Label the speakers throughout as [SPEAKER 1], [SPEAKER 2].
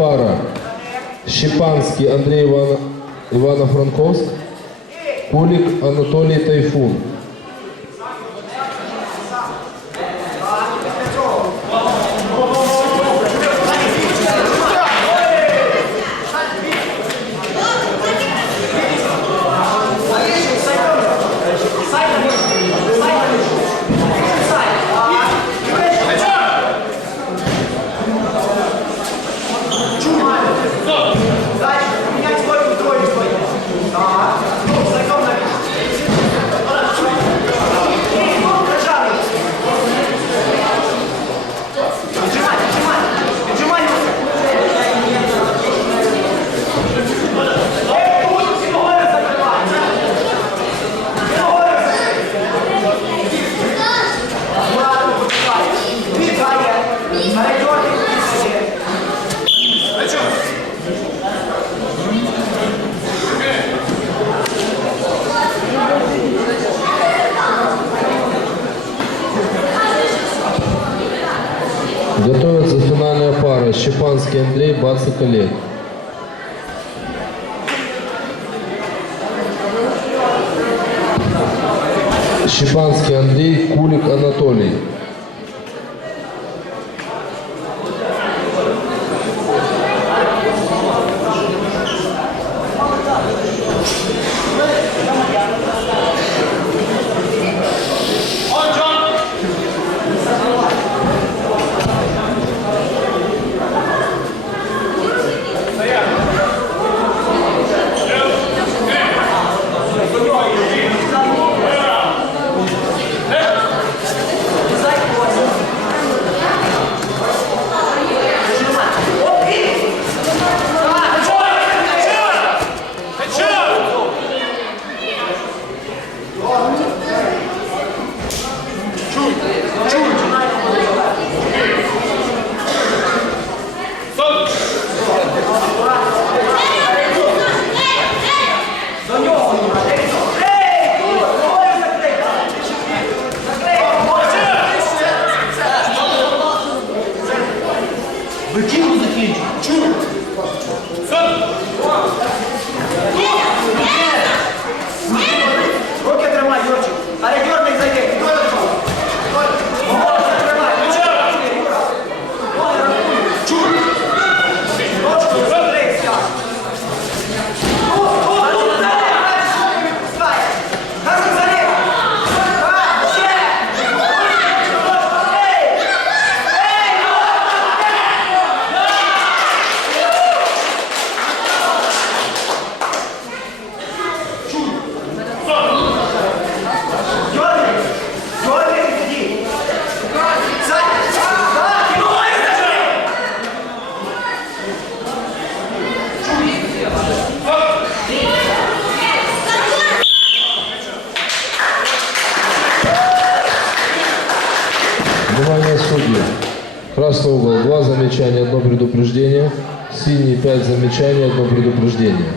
[SPEAKER 1] пара. Щепанский Андрей Ивано, Ивано-Франковск. Кулик Анатолий Тайфун. Щепанский Андрей, Бацик Олег. Щепанский Андрей, Кулик Анатолий.
[SPEAKER 2] Викину закінчу. Чув. Руки
[SPEAKER 1] Красный угол. Два замечания, одно предупреждение. Синий пять замечаний, одно предупреждение.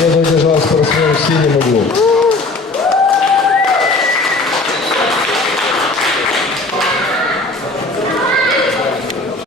[SPEAKER 1] Победу одержал спортсмен в синем углу.